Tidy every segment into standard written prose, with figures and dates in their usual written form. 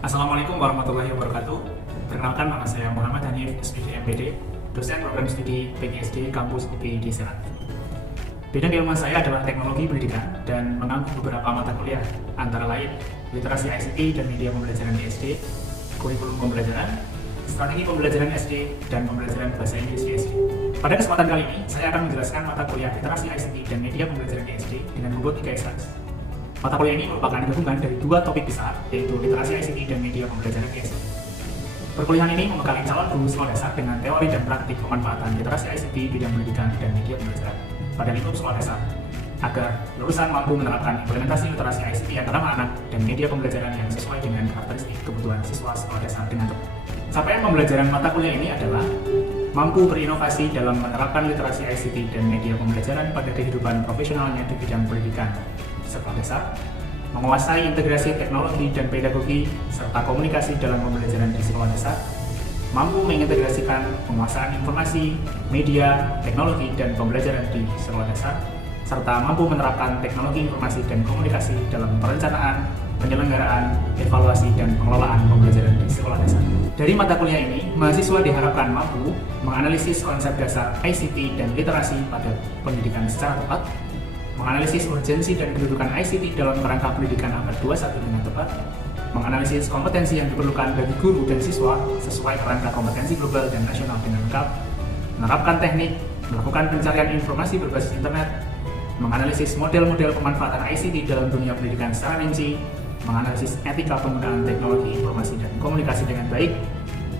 Assalamualaikum warahmatullahi wabarakatuh. Perkenalkan, nama saya Muhammad Hanif, SPT MPD, dosen program studi PGSD Kampus UPI di Serang. Bidang ilmu saya adalah teknologi pendidikan dan mengangkut beberapa mata kuliah, antara lain literasi ICT dan media pembelajaran di SD, kurikulum pembelajaran, strategi pembelajaran SD, dan pembelajaran bahasa Inggris di SD. Pada kesempatan kali ini, saya akan menjelaskan mata kuliah literasi ICT dan media pembelajaran di SD dengan bobot 3 SKS. Mata kuliah ini merupakan gabungan dari dua topik besar, yaitu literasi ICT dan media pembelajaran di SD. Perkuliahan ini membekali calon guru sekolah dasar dengan teori dan praktik pemanfaatan literasi ICT, bidang pendidikan, dan media pembelajaran pada lingkup sekolah dasar, agar lulusan mampu menerapkan implementasi literasi ICT yang ramah anak dan media pembelajaran yang sesuai dengan karakteristik kebutuhan siswa sekolah dasar dengan tepat. Capaian pembelajaran mata kuliah ini adalah mampu berinovasi dalam menerapkan literasi ICT dan media pembelajaran pada kehidupan profesionalnya di bidang pendidikan sekolah dasar, menguasai integrasi teknologi dan pedagogi serta komunikasi dalam pembelajaran di sekolah dasar, mampu mengintegrasikan penguasaan informasi, media, teknologi, dan pembelajaran di sekolah dasar, serta mampu menerapkan teknologi informasi dan komunikasi dalam perencanaan, penyelenggaraan, evaluasi, dan pengelolaan pembelajaran di sekolah dasar. Dari mata kuliah ini, mahasiswa diharapkan mampu menganalisis konsep dasar ICT dan literasi pada pendidikan secara tepat, menganalisis urgensi dan kedudukan ICT dalam kerangka pendidikan abad 21 dengan tepat, menganalisis kompetensi yang diperlukan bagi guru dan siswa sesuai kerangka kompetensi global dan nasional dengan lengkap, menerapkan teknik, melakukan pencarian informasi berbasis internet, menganalisis model-model pemanfaatan ICT dalam dunia pendidikan secara rinci, menganalisis etika penggunaan teknologi informasi dan komunikasi dengan baik,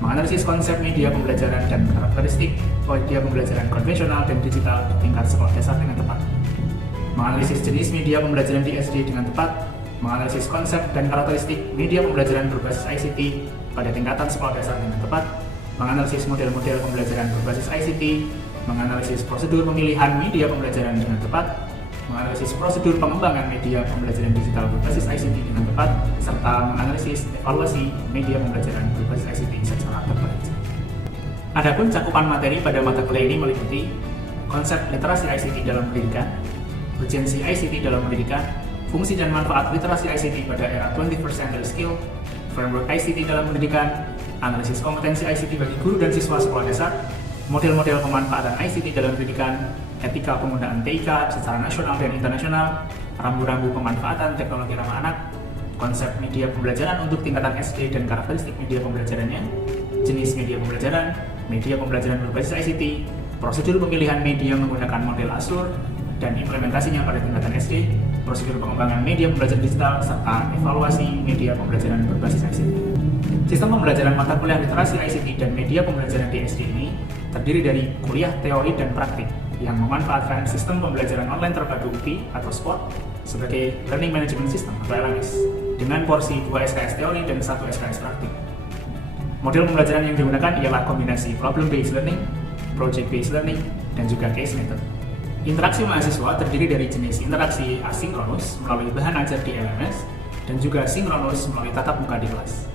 menganalisis konsep media pembelajaran dan karakteristik media pembelajaran konvensional dan digital di tingkat sekolah dasar dengan tepat, menganalisis jenis media pembelajaran di SD dengan tepat, menganalisis konsep dan karakteristik media pembelajaran berbasis ICT pada tingkatan sekolah dasar dengan tepat, menganalisis model-model pembelajaran berbasis ICT, menganalisis prosedur pemilihan media pembelajaran dengan tepat, menganalisis prosedur pengembangan media pembelajaran digital berbasis ICT dengan tepat, serta menganalisis evaluasi media pembelajaran berbasis ICT secara terperinci. Adapun cakupan materi pada mata kuliah ini meliputi konsep literasi ICT dalam pendidikan, urgensi ICT dalam pendidikan, fungsi dan manfaat literasi ICT pada era 21st century skill, framework ICT dalam pendidikan, analisis kompetensi ICT bagi guru dan siswa sekolah dasar, model-model pemanfaatan ICT dalam pendidikan, etika penggunaan TIK secara nasional dan internasional, rambu-rambu pemanfaatan teknologi ramah anak, konsep media pembelajaran untuk tingkatan SD dan karakteristik media pembelajarannya, jenis media pembelajaran berbasis ICT, prosedur pemilihan media menggunakan model ASUR, dan implementasinya pada tingkatan SD, prosedur pengembangan media pembelajaran digital, serta evaluasi media pembelajaran berbasis ICT. Sistem pembelajaran mata kuliah literasi ICT dan media pembelajaran di SD ini terdiri dari kuliah teori dan praktik yang memanfaatkan sistem pembelajaran online terpadu UPI atau SPOT sebagai Learning Management System atau LMS dengan porsi 2 SKS teori dan 1 SKS praktik. Model pembelajaran yang digunakan ialah kombinasi problem-based learning, project-based learning, dan juga case method. Interaksi mahasiswa terdiri dari jenis interaksi asinkronus melalui bahan ajar di LMS dan juga sinkronus melalui tatap muka di kelas.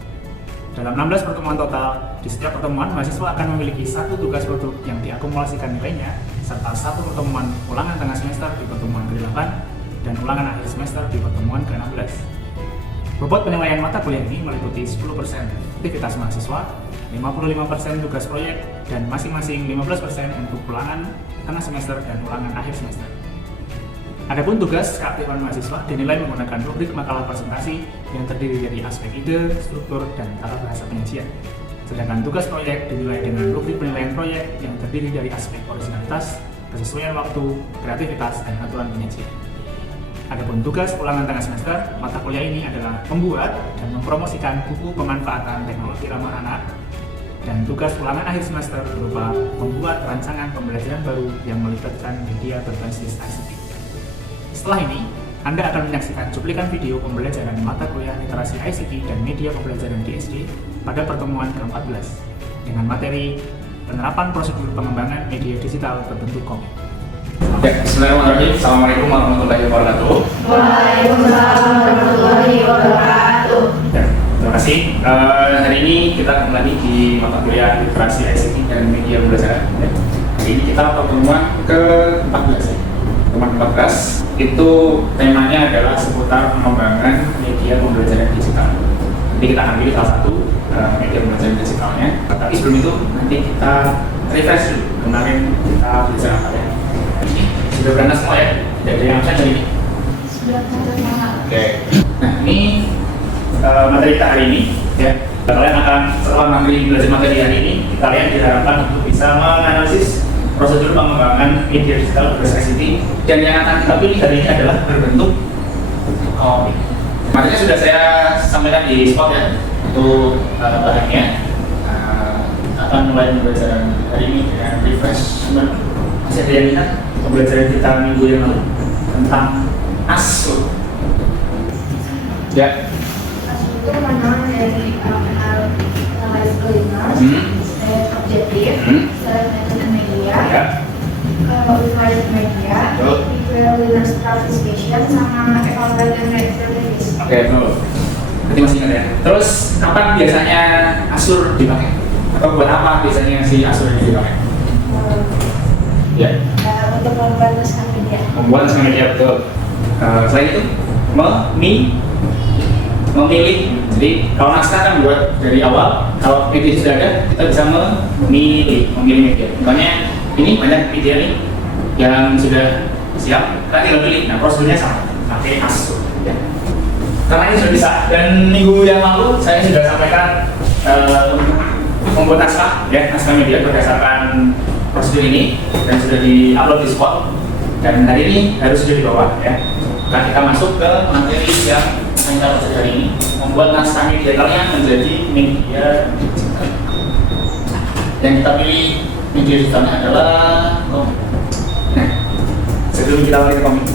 Dalam 16 pertemuan total, di setiap pertemuan mahasiswa akan memiliki satu tugas produk yang diakumulasikan nilainya serta satu pertemuan ulangan tengah semester di pertemuan ke-8 dan ulangan akhir semester di pertemuan ke-16. Bobot penilaian mata kuliah ini meliputi 10% aktivitas mahasiswa, 55% tugas proyek, dan masing-masing 15% untuk ulangan tengah semester dan ulangan akhir semester. Adapun tugas keaktifan mahasiswa dinilai menggunakan rubrik makalah presentasi yang terdiri dari aspek ide, struktur, dan tata bahasa penyajian. Sedangkan tugas proyek dinilai dengan rubrik penilaian proyek yang terdiri dari aspek originalitas, kesesuaian waktu, kreativitas, dan aturan penyajian. Adapun tugas ulangan tengah semester, mata kuliah ini adalah membuat dan mempromosikan buku pemanfaatan teknologi ramah anak, dan tugas ulangan akhir semester berupa membuat rancangan pembelajaran baru yang melibatkan media berbasis ICT. Setelah ini, Anda akan menyaksikan cuplikan video pembelajaran mata kuliah literasi ICT dan media pembelajaran di SD pada pertemuan ke-14 dengan materi penerapan prosedur pengembangan media digital berbentuk komik. Ya, bismillahirrahmanirrahim. Assalamualaikum warahmatullahi wabarakatuh. Waalaikumsalam warahmatullahi wabarakatuh. Ya, terima kasih. Hari ini kita kembali di mata kuliah literasi ICT dan media pembelajaran. Ya. Hari ini kita pertemuan ke-14. Pertemuan ke-14 itu temanya adalah seputar pengembangan media pembelajaran digital. Jadi Nanti kita akan pilih salah satu media pembelajaran digitalnya. Tapi sebelum itu nanti kita refresh dulu. Kemarin kita belajar apa ya? Ini sudah berangkat semua ya? Tidak ada yang absen hari ini? Sudah semua. Oke. Nah ini materi kita hari ini ya. Kalian akan setelah belajar materi hari ini, kalian diharapkan untuk bisa menganalisis prosedur pengembangan media digital berbasis ICT, dan yang akan kita pilih hari ini adalah berbentuk komik. Materinya sudah saya sampaikan di spot ya untuk bahannya. Akan mulai pembelajaran hari ini dengan refreshment. Masih ada yang ingat pembelajaran kita minggu yang lalu tentang ASUR? Ya. ASUR itu mana dari analis kelima, objektif, metode media, qualified media, evaluation participation, sama evaluation rate service. Oke, betul. Berarti masih ingat ya. Terus kapan biasanya ASUR dipakai? Atau buat apa biasanya si ASUR ini dipakai? Ya. Untuk membuat naskah media. Membuat naskah media, betul. Selain itu, memilih. Jadi kalau naskah kan buat dari awal, kalau media sudah ada, kita bisa memilih media. Misalnya ini banyak media nih yang sudah siap, kita tinggal pilih. Nah prosedurnya sama, pakai ASUR. Ya. Karena ini sudah bisa. Dan minggu yang lalu saya sudah sampaikan membuat naskah, ya naskah media berdasarkan prosedur ini dan sudah di-upload di spot. Dan hari ini harus sudah dibawa ya. Nah, kita masuk ke materi yang kita belajar hari ini, membuat naskah media kalian menjadi media digital. Yang kita pilih media digitalnya adalah komik. Nah, sebelum kita mulai komik,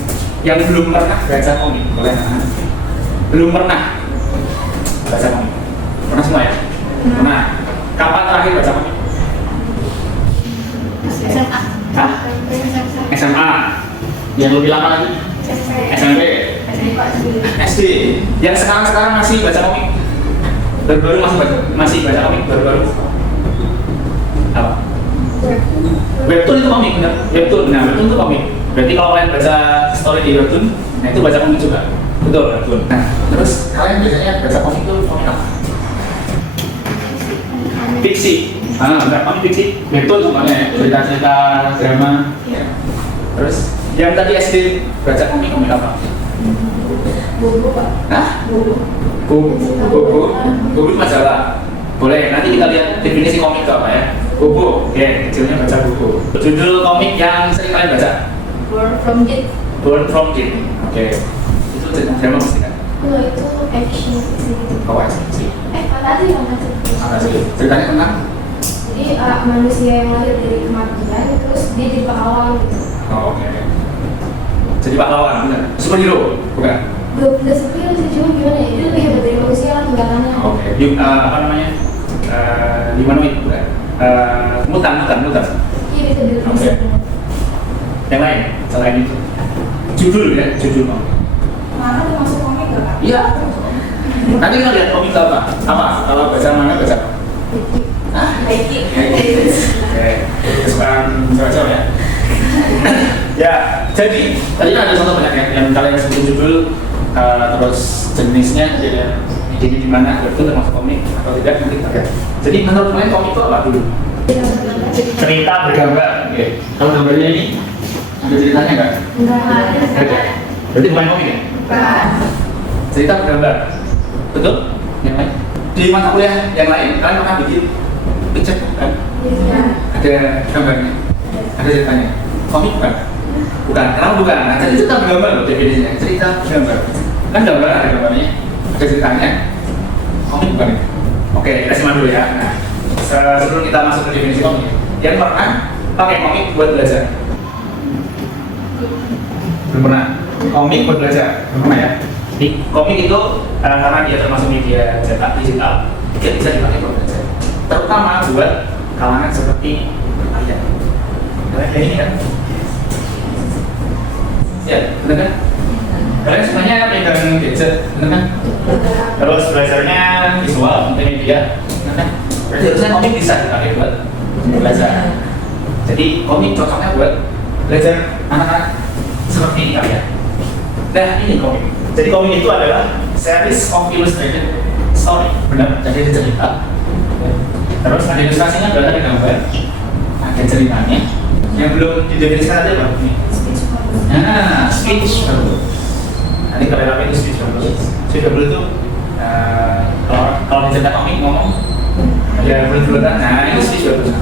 yang belum pernah baca komik, boleh nanya? Belum pernah baca komik? Pernah semua ya? Pernah. Kapan terakhir baca komik? SMA. SMA. Yang lebih lama lagi? SMP. SD. Yang sekarang masih baca komik? Baru-baru masih baca komik baru-baru? Apa? Webtoon itu komik, benar? Webtoon, nah webtoon itu komik. Berarti kalau kalian baca story di webtoon, nah itu baca komik juga. Betul, webtoon. Nah, terus kalian biasanya baca komik itu komik apa? Fiksi. Benar, komik fiksi. Webtoon contohnya ya, cerita-cerita drama. Ya. Terus yang tadi SD baca komik apa? Buku Pak. Hah? Buku majalah. Boleh, nanti kita lihat definisi komik itu apa ya. Buku, oke, kecilnya baca buku. Judul komik yang sering kalian baca? Born from Git. Born from Git. Oke. Itu cerita drama pasti kan? Itu action sih. Oh, aksi. Fantasi yang macam. Fantasi. Ceritanya tentang? Jadi manusia yang lahir dari kematian, terus dia jadi pahlawan gitu. Oh, oke. Jadi pahlawan, benar? Superhero, bukan? Udah sepil sih, cuma gimana ya, dia lebih hebat dari manusia lah tinggalannya. Oke. Apa namanya? Humanoid, bukan? Mutan. Iya, bisa bilang. Oke. Yang lain, selain itu? Judul ya, judul komik. Mana tuh masuk komik gak Kak? Iya. Nanti kita lihat komik apa? Kalau baca mana baca? Baiki. Oke. Kesukaan cowok ya. Ya, jadi tadi kan ada contoh banyak ya yang kalian sebut judul, terus jenisnya, jadi di mana betul termasuk komik atau tidak nanti kita lihat. Jadi menurut kalian komik itu apa dulu? Cerita bergambar. Oke. Kalau gambarnya ini ada ceritanya nggak? Enggak. Berarti bukan komik ya? Bukan. Cerita bergambar. Betul? Yang lain? Di mata kuliah yang lain kalian pernah bikin picture kan? Iya. Ada gambarnya, ada ceritanya. Komik bukan? Bukan. Kenapa bukan? Nah, tadi cerita bergambar loh definisinya. Cerita bergambar. Kan gambar ada gambarnya, ada ceritanya. Komik bukan? Oke, kita simak dulu ya. Nah, sebelum kita masuk ke definisi komik, yang pernah pakai komik buat belajar? Belum pernah. Komik buat belajar, belum pernah ya. Di komik itu karena dia termasuk media cetak digital, dia bisa dipakai buat belajar. Terutama buat kalangan seperti kalian. Kalian kayak ini kan? Ya, benar kan? Kalian semuanya pegang gadget, benar kan? Terus belajarnya visual, multimedia, benar kan? Berarti harusnya komik bisa dipakai buat belajar. Jadi komik cocoknya buat belajar anak-anak seperti kalian. Nah, ini komik. Jadi komik itu adalah series of illustrated story, benar, jadi ada cerita. Terus ada ilustrasinya, berarti ada gambar, ada ceritanya. Yang belum didefinisikan tadi apa? Speech bubble. Nah, speech bubble. Nanti kalau apa itu speech bubble? Speech bubble itu kalau di cerita komik ngomong ya berulang. Nah, itu speech bubble.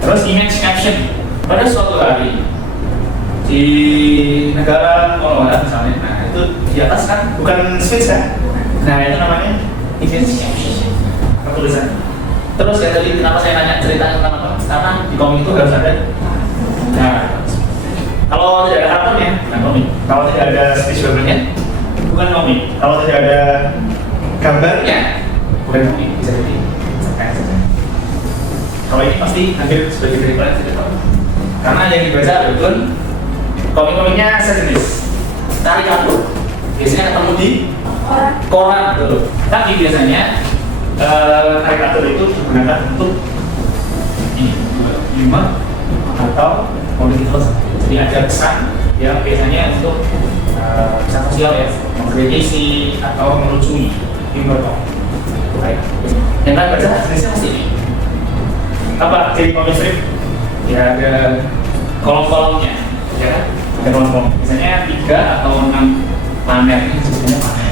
Terus image caption. Pada suatu hari di negara Kolombo misalnya, nah itu di atas kan bukan speech kan? Nah itu namanya image caption atau tulisan. Terus ya tadi kenapa saya nanya ceritanya tentang apa? Karena di komik itu harus ada. Nah, kalau tidak ada karakternya, bukan komik. Kalau tidak ada speech bubble-nya, bukan komik. Kalau tidak ada gambarnya, bukan komik. Bisa jadi kayak saja. Kalau ini pasti hampir sebagai daripada tidak tahu. Karena yang dibaca betul komik-komiknya sejenis karikatur. Biasanya ketemu di koran dulu. Tapi biasanya karikatur itu digunakan untuk ini humor atau political. Jadi ada pesan yang biasanya untuk pesan sosial ya, mengkritisi atau melucui humor. Yang kan baca jenisnya pasti ini. Apa jadi komik strip? Ya ada kolom-kolomnya, ya ada kolom-kolom. Misalnya 3 atau 6 panel, ini sebenarnya panel.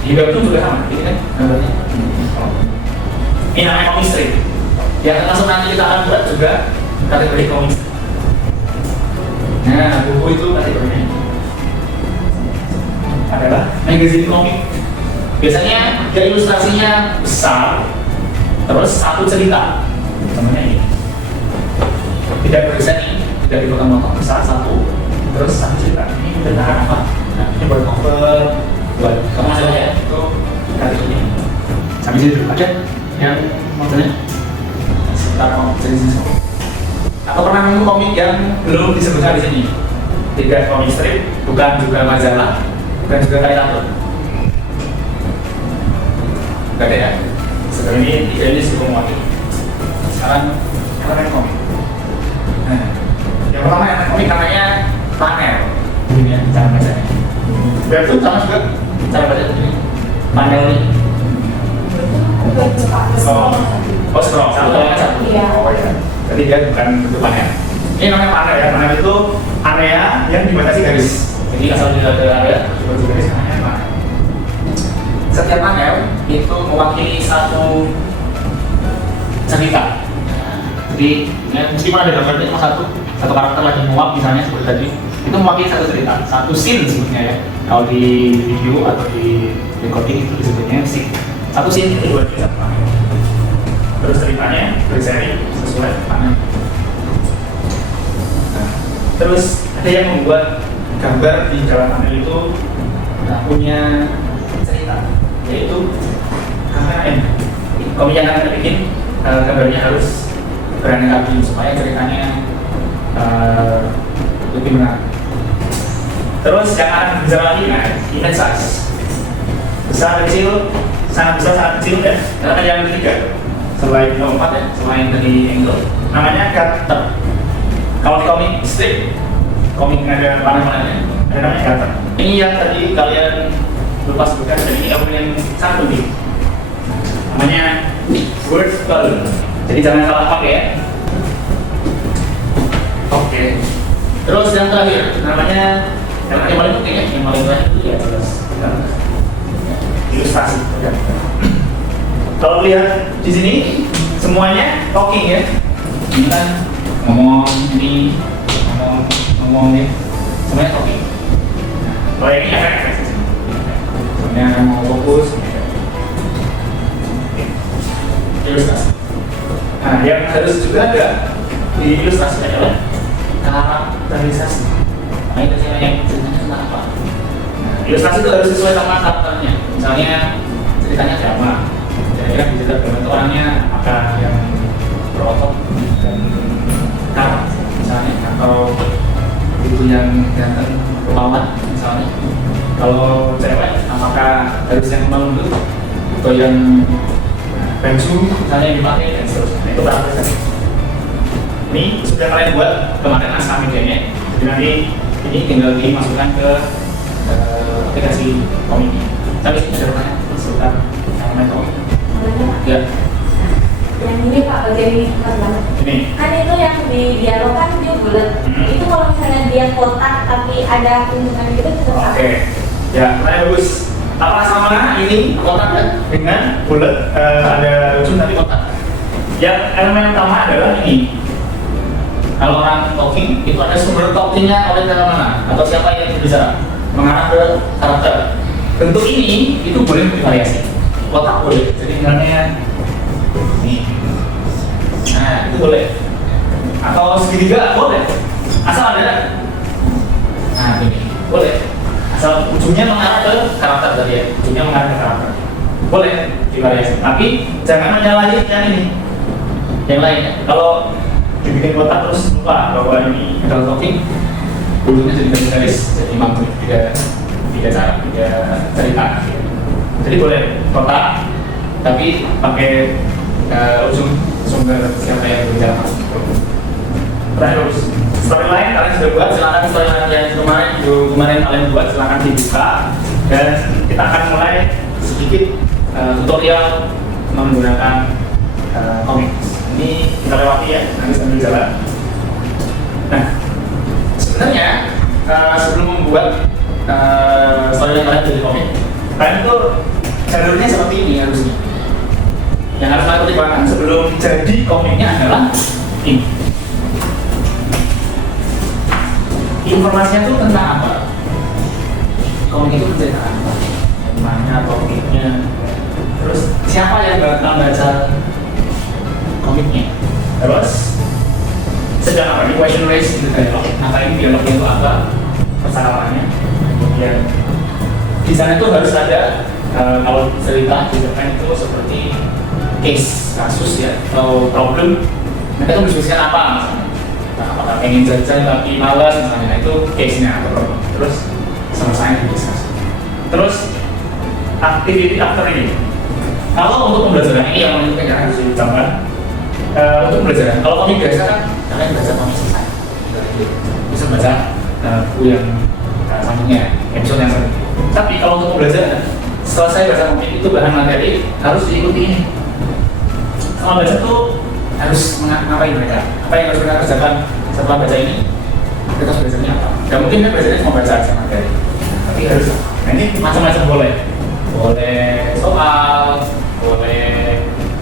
Di web itu juga sama, ini kan gambarnya. Ini namanya komik strip. Yang langsung nanti kita akan buat juga kategori komik strip. Nah, buku itu kategorinya adalah magazine komik. Biasanya ya ilustrasinya besar, terus satu cerita. Contohnya ini. Tidak berisa nih, tidak dipotong-potong, besar satu, terus satu cerita. Ini tentang apa? Nah, ini buat cover, buat kamu saja ya. Itu kategorinya. Sampai sini dulu. Ada yang modelnya sekitar komik jenis. Atau pernah nemu komik yang belum disebutkan di sini? Tidak komik strip, bukan juga majalah, bukan juga karikatur. Gak ada ya? Sekarang ini 3 ini cukup mewakili. Sekarang elemen komik. Nah, yang pertama elemen komik namanya panel. Ini ya, cara bacanya. Web itu sama juga cara baca ini. Panel ini. Oh, scroll satu kali aja. Iya. Oh ya. Jadi dia bukan bentuk panel. Ini namanya panel ya. Panel itu area yang dibatasi garis. Jadi asal tidak ada area dibatasi garis namanya panel. Setiap panel itu mewakili satu cerita. Jadi ya, meskipun ada gambarnya cuma satu karakter lagi muak misalnya seperti tadi, itu mewakili satu cerita, satu scene sebutnya ya. Kalau di video atau di recording itu disebutnya scene. Satu scene itu dua cerita. Terus ceritanya berseri sesuai panel. Nah, terus ada yang membuat gambar di dalam panel itu punya cerita, yaitu KKN. Komik yang akan bikin gambarnya harus beraneka ragam supaya ceritanya lebih menarik. Terus yang akan berbicara lagi, nah, image size, besar kecil, sangat besar sangat kecil ya. Dan yang ketiga, selain lompat ya, selain dari angle, namanya cutter. Kalau di komik strip, komik ada panel-panelnya, ada namanya cutter. Ini yang tadi kalian lupa sebutkan, jadi ini yang satu nih, namanya word balloon. Jadi jangan salah pakai ya. Oke. Terus yang terakhir namanya yang paling penting ya, yang paling terakhir itu ya jelas ilustrasi. Kalau lihat di sini semuanya talking ya. Ini kan ngomong ini, ngomong ya, semuanya talking. Kalau yang ini efek. Semuanya mau fokus. Ilustrasi. Nah, yang harus juga ada di ilustrasi adalah karakterisasi. Nah, itu yang ceritanya tentang apa? Nah, ilustrasi itu harus sesuai sama karakternya. Misalnya ceritanya drama, kira-kira diceritakan itu orangnya apakah yang berotot dan karat misalnya, atau itu yang ganteng pemawat misalnya. Kalau cewek, apakah harus yang lembut atau yang baju misalnya yang dipakai dan seterusnya. Itu karakterisasi. Ini sudah kalian buat kemarin naskah medianya. Jadi nanti ini tinggal dimasukkan ke aplikasi komik. Tapi sudah pernah sebentar. ada kunjungan gitu tetap A. Oke, ya, pertanyaan bagus. Apa sama ini kotak kan dengan bulat ada ujung tapi kotak? Yang elemen utama adalah ini. Kalau orang talking itu ada sumber talkingnya oleh dari mana atau siapa yang berbicara mengarah ke karakter. Bentuk ini itu boleh divariasi. Kotak boleh. Jadi misalnya ini. Nah, itu boleh. Atau segitiga boleh. Asal ada. Nah, ini boleh. Asal ujungnya mengarah ke karakter tadi ya. Ujungnya mengarah ke karakter. Boleh divariasi. Tapi jangan menyalahi yang ini. Yang lainnya. Kalau dibikin kotak terus lupa bahwa ini adalah talking, bulunya jadi garis, jadi mampu tiga cara, tiga cerita. Jadi boleh kotak, tapi pakai ujung sumber siapa yang berbicara. Terus storyline kalian sudah buat, silakan storyline yang kemarin kalian buat silakan dibuka dan kita akan mulai sedikit tutorial menggunakan komik. Ini kita lewati ya, nanti sambil jalan. Nah, sebenarnya sebelum membuat storyline kalian dari komik, kalian tuh jalurnya seperti ini harusnya. Yang harus kalian pertimbangkan sebelum jadi komiknya adalah ini. Informasinya tuh tentang apa? Komik itu cerita apa? Temanya, topiknya, terus siapa yang bakal baca komiknya? Terus sedang apa? Ini question raise itu dialog. Apa ini dialognya itu apa? Percakapannya. Kemudian di sana tuh harus ada kalau cerita di depan itu seperti case, kasus ya, atau problem. Mereka tuh diskusikan apa misalnya? Nah, apakah pengen jajan tapi malas misalnya, nah, itu case-nya atau problem. Terus selesai diskusi. Terus activity after ini. Kalau untuk pembelajaran ini yang menentukan harus digambar. Untuk pembelajaran, kalau komik biasa kan kalian baca komik selesai, bisa baca buku yang sambungnya, episode yang satu. Tapi kalau untuk pembelajaran, selesai baca komik itu bahan materi harus diikuti ini. Kalau baca tuh harus ngapain mereka? Apa yang harus mereka kerjakan setelah baca ini? Mereka harus belajarnya apa? Dan mungkin kan belajarnya cuma baca aja materi, tapi harus. Nah ini macam-macam boleh soal, boleh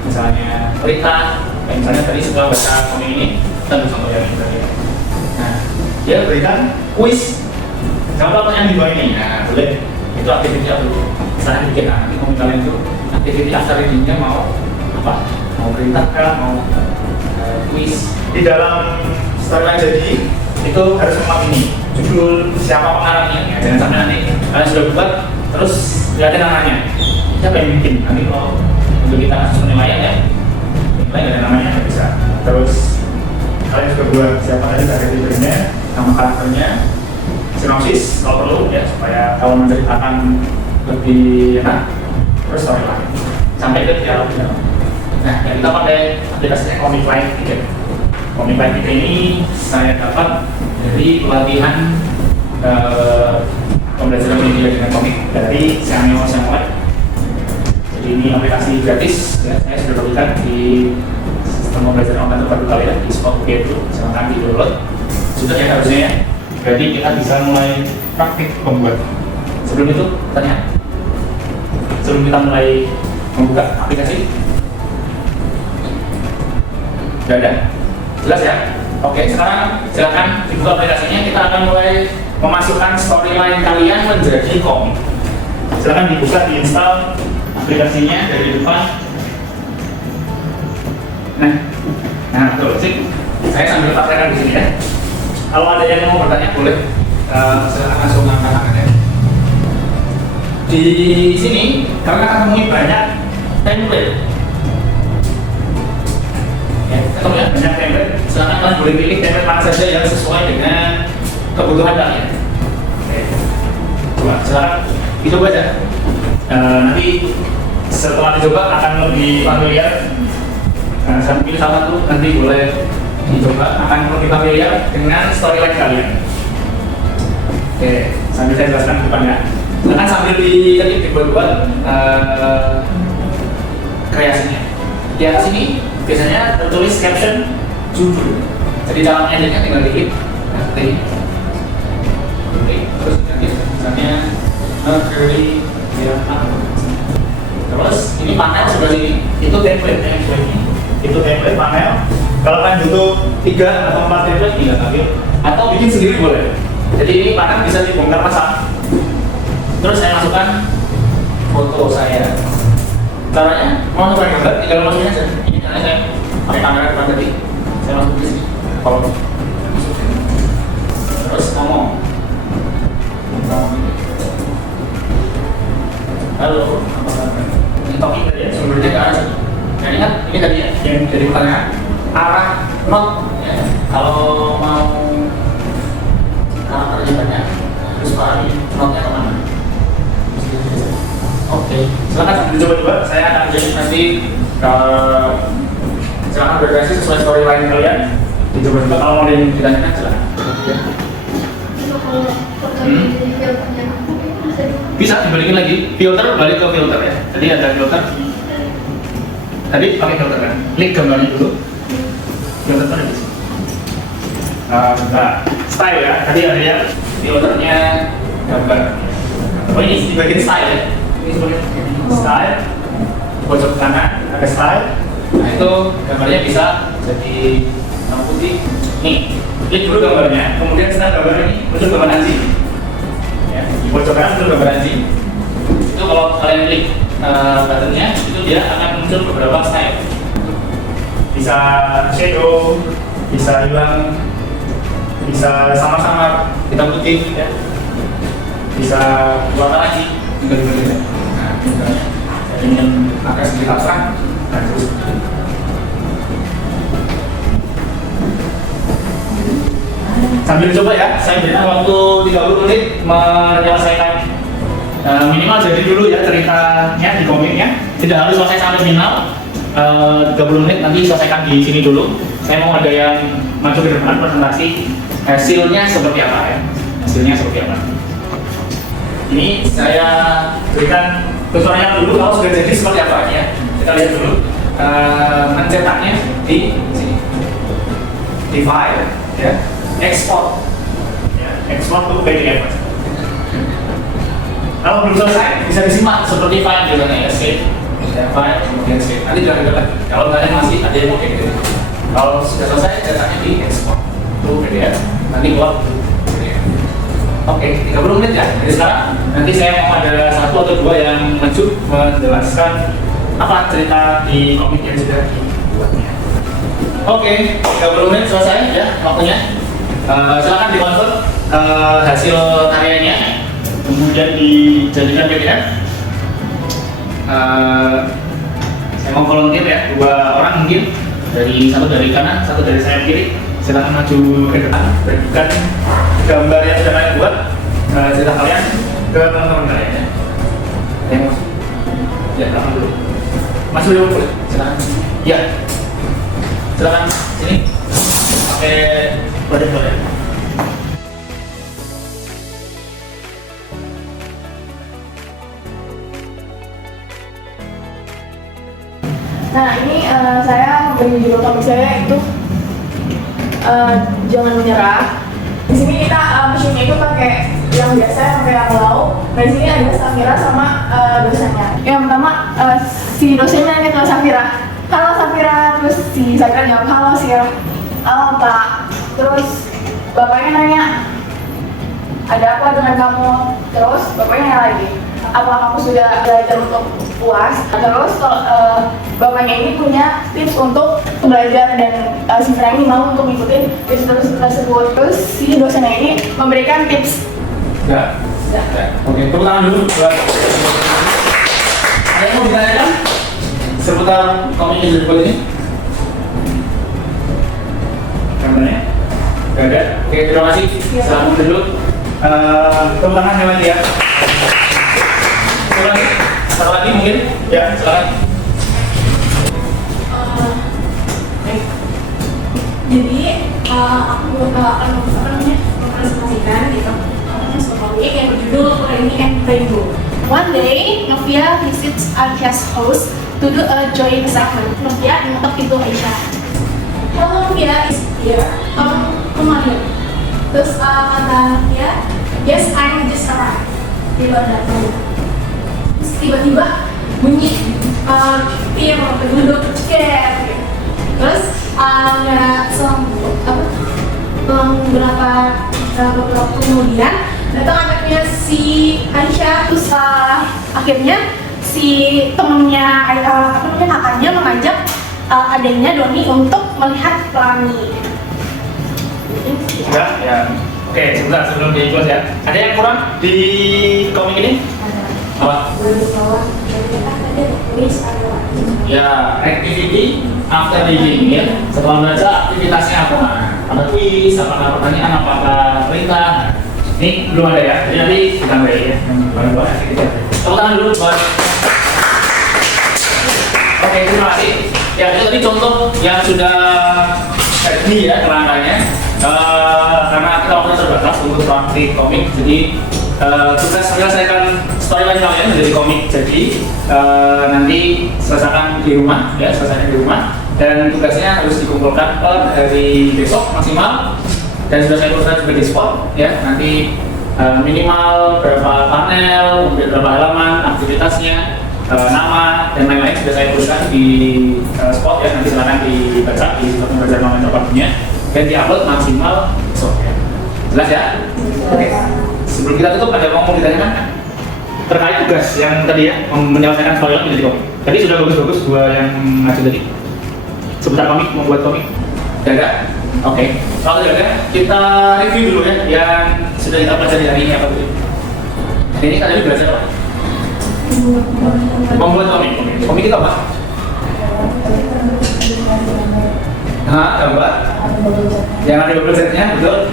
misalnya berita. Misalnya tadi setelah baca komik ini, kita ambil contoh yang ini tadi. Nah, dia berikan kuis. Jawab pertanyaan di bawah ini. Nah, boleh. Itu aktiviti aku. Misalnya bikin nanti komik kalian itu aktiviti after reading-nya mau apa? Mau berita kah? Mau kuis. Di dalam storyline jadi itu harus memuat ini. Judul, siapa pengarangnya. Ya, jangan sampai nanti kalian sudah buat terus nggak ada namanya. Siapa yang bikin? Nanti kalau untuk kita kasih penilaian ya. Nggak ada namanya, nggak bisa. Terus kalian juga buat siapa tadi karakternya, nama karakternya, sinopsis kalau perlu ya supaya kalau menceritakan lebih enak. Terus storyline sampai ke dialog. Nah, yang kita pakai aplikasinya Comic Line Ticket. Comic Line Ticket ini saya dapat dari pelatihan pembelajaran media dengan komik dari Samuel. Jadi ini aplikasi gratis ya, saya sudah berikan di sistem pembelajaran online terbaru kalian di Spotify itu, silahkan di download. Sudah ya harusnya ya. Jadi kita bisa mulai praktik membuat. Sebelum itu tanya. Sebelum kita mulai membuka aplikasi. Sudah ada? Jelas ya? Oke, sekarang silakan dibuka aplikasinya. Kita akan mulai memasukkan storyline kalian menjadi komik. Silakan dibuka, diinstal aplikasinya dari depan. Nah, betul sih. Saya sambil praktekkan di sini ya. Kalau ada yang mau bertanya boleh silakan langsung angkat tangannya. Di sini kami akan menemui banyak template. Ya, ketemu ya banyak template. Silakan kalian boleh pilih template mana saja yang sesuai dengan kebutuhan kalian. Oke. Coba silakan dicoba aja. Nanti setelah dicoba akan lebih familiar. Saya pilih salah satu, nanti boleh dicoba, akan lebih familiar dengan storyline kalian. Oke, sambil saya jelaskan depannya. Akan sambil dibuat kreasinya. Di atas ini biasanya tertulis caption judul. Jadi dalam editnya tinggal dikit. Seperti ini. namanya Mercury Diaphragm. Terus ini panel sebelah sini, itu template yang sebelah ini. Itu template panel. Kalau kalian butuh 3 atau 4 template tinggal ambil atau bikin sendiri boleh. Jadi ini panel bisa dibongkar pasang. Terus saya masukkan foto saya. Caranya mau nyoba gambar, tinggal masukin aja. Ini caranya saya pakai kamera depan tadi. Saya masukin di sini. Kalau terus ngomong. Halo, apa kabar? Ini talking tadi ya, sumbernya ke arah sini. Dan ingat, ini tadi ya, yang jadi pertanyaan arah not ya. Kalau mau karakternya banyak, terus arah notnya kemana? Oke, silakan dicoba-coba. Saya akan jadi nanti silakan berkreasi sesuai storyline kalian. Dicoba-coba kalau mau ditanyakan silakan. Bisa dibalikin lagi, filter balik ke filter ya. Tadi ada filter. Tadi pakai filter kan? Klik gambarnya dulu. Filter ada di sini. Nah, style ya. Tadi ada yang filternya gambar. Oh ini di bagian style ya. Ini sebenarnya style. Pojok kanan ada style. Nah itu gambarnya bisa jadi warna putih. Nih, klik dulu gambarnya. Kemudian setelah gambar ini muncul gambar anjing. Ya, di pojok kanan muncul gambar anjing. Itu kalau kalian klik buttonnya, itu dia akan muncul beberapa style. Bisa shadow, bisa hilang, bisa samar-samar, hitam putih, ya. Bisa warna lagi, tinggal dibalik. Nah, misalnya saya ingin pakai sedikit abstrak, nah terus. Sambil coba ya, saya berikan waktu 30 menit menyelesaikan minimal jadi dulu ya ceritanya di komiknya. Tidak harus selesai sampai final. 30 menit nanti selesaikan di sini dulu. Saya mau ada yang maju ke depan presentasi hasilnya seperti apa ya. Hasilnya seperti apa. Ini saya berikan tutorial dulu kalau sudah jadi seperti apa ya. Kita lihat dulu mencetaknya di sini. Di file ya. Export ya. Export ke PDF. Kalau belum selesai bisa disimpan seperti file biasanya ya, save, file, kemudian save. Nanti jangan lagi. Kalau kalian masih ada yang mau kayak gitu. Kalau sudah selesai cetaknya di export to PDF. Nanti buat PDF. Oke, 30 menit ya. Jadi sekarang nanti saya mau ada 1 atau 2 yang maju menjelaskan apa cerita di komik yang sudah dibuatnya. Oke, 30 menit selesai ya waktunya. Silakan dikonvert hasil karyanya, kemudian dijadikan PDF. Saya mau volunteer ya, 2 orang mungkin, satu dari kanan, satu dari sayap kiri. Silakan maju ke depan, bagikan gambar yang sudah kalian buat, cerita kalian ke teman-teman kalian ya. Yang mau? Ya, belakang dulu. Masuk dulu boleh, silakan. Ya, silakan sini. Pakai badan boleh. Nah ini saya beri judul topik saya itu jangan menyerah. Di sini kita mesinnya itu pakai yang biasa, pakai yang low. Nah di sini ada Safira sama dosennya. Yang pertama si dosennya ini ke Safira. Halo Safira, terus si Safira jawab halo Sir. Halo Pak. Terus bapaknya nanya, ada apa dengan kamu? Terus bapaknya nanya lagi, apa kamu sudah belajar untuk UAS? Terus bapaknya ini punya tips untuk belajar dan si Frank ini mau untuk ngikutin tips tersebut. Terus si dosennya ini memberikan tips. Sudah? Oke, tepuk tangan dulu. Ada yang mau ditanyakan seputar komik yang dibuat ini? Gambarnya? Gak ada? Oke, terima kasih. Selamat dulu. Tepuk tangan yang lagi ya. Satu lagi mungkin? Ya, silakan. Jadi aku akan mempresentasikan gitu sebuah komik yang berjudul Rainy and Rainbow. One day, Novia visits Aisyah's house to do a joint assignment. Novia mengetuk pintu Aisyah. Hello Novia, is here. Come on in. Terus kata Novia, yes, I'm just arrived. dia baru datang. Terus tiba-tiba bunyi tim penduduk kayak gitu. Terus nggak selang beberapa waktu kemudian datang anaknya si Aisyah. Terus akhirnya si temennya kakaknya mengajak adiknya Doni untuk melihat pelangi. Sudah ya. Oke, sebentar sebelum di close ya. Ada yang kurang di komik ini? Apa? Ya, activity after reading ya. Setelah baca aktivitasnya apa? Ada kuis, apakah pertanyaan, apakah perintah? Ini belum ada ya. Jadi nanti kita beri ya. Baru buat kita. Tepuk tangan dulu buat. Oke, terima kasih. Ya, itu tadi contoh yang sudah ini ya kerangkanya. Karena kita waktunya terbatas untuk praktik komik, jadi tugas menyelesaikan storyline kalian menjadi komik. Jadi nanti selesaikan di rumah, ya selesaikan di rumah. Dan tugasnya harus dikumpulkan per hari besok maksimal. Dan sudah saya tuliskan juga di spot, ya nanti minimal berapa panel, berapa halaman, aktivitasnya, nama dan lain-lain sudah saya tuliskan di spot ya. Nanti silakan dibaca di spot belajar nama terpadunya dan diupload maksimal besok ya. Jelas ya? Oke. Sebelum kita tutup ada mau ditanyakan terkait tugas yang tadi ya menyelesaikan storyline menjadi komik. Tadi sudah bagus-bagus dua yang ngaji tadi. Sebentar komik, membuat komik. Ada? Oke. Kalau tidak ada, kita review dulu ya yang sudah kita pelajari hari ini apa dulu. Ini tadi belajar apa? Membuat komik. Komik itu apa? Gambar? Yang ada bubble setnya, betul?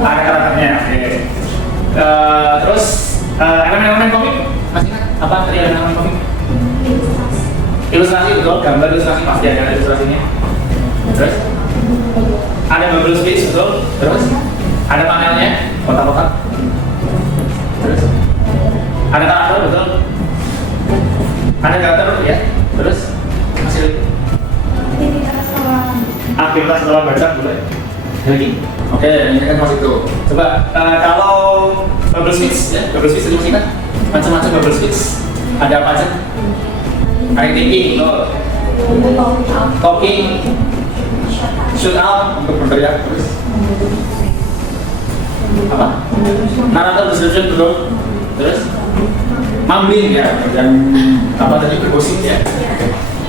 Ada karakternya, oke. Terus elemen-elemen komik masih ingat? Apa tadi elemen komik? Ilustrasi, betul? Gambar ilustrasi pasti ada ilustrasinya. Terus ada bubble space, betul? Terus ada panelnya, kotak-kotak. Terus ada karakter, betul? Ada karakter, ya. Terus hasil aktivitas setelah baca boleh. Lagi? Oke, ini kan masih itu. Coba kalau bubble switch ya, bubble switch itu masih kan macam-macam bubble switch. Ada apa aja? Ada thinking, talking, shoot out untuk berteriak, terus apa? Narrator description, betul. Terus mumbling ya, yang apa tadi bergosip ya.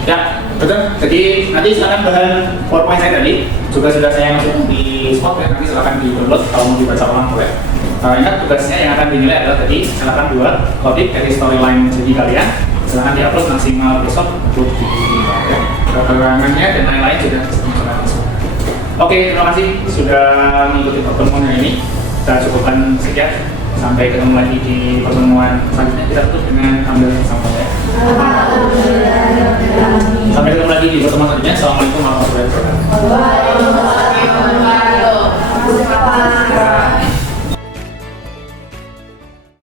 Ya, betul. Jadi nanti silakan bahan PowerPoint saya tadi juga sudah saya masuk di spot ya. Nanti silakan di-download kalau mau dibaca ulang boleh. Ingat tugasnya yang akan dinilai adalah tadi silakan buat coding dari storyline jadi kalian. Silakan diupload maksimal besok untuk dibaca. Kekurangannya dan lain-lain sudah silakan. Oke, terima kasih sudah mengikuti pertemuan hari ini. Kita cukupkan sekian. Sampai ketemu lagi di pertemuan selanjutnya. Kita tutup dengan ambil sampel ya. Sampai ketemu lagi di pertemuan selanjutnya. Assalamualaikum.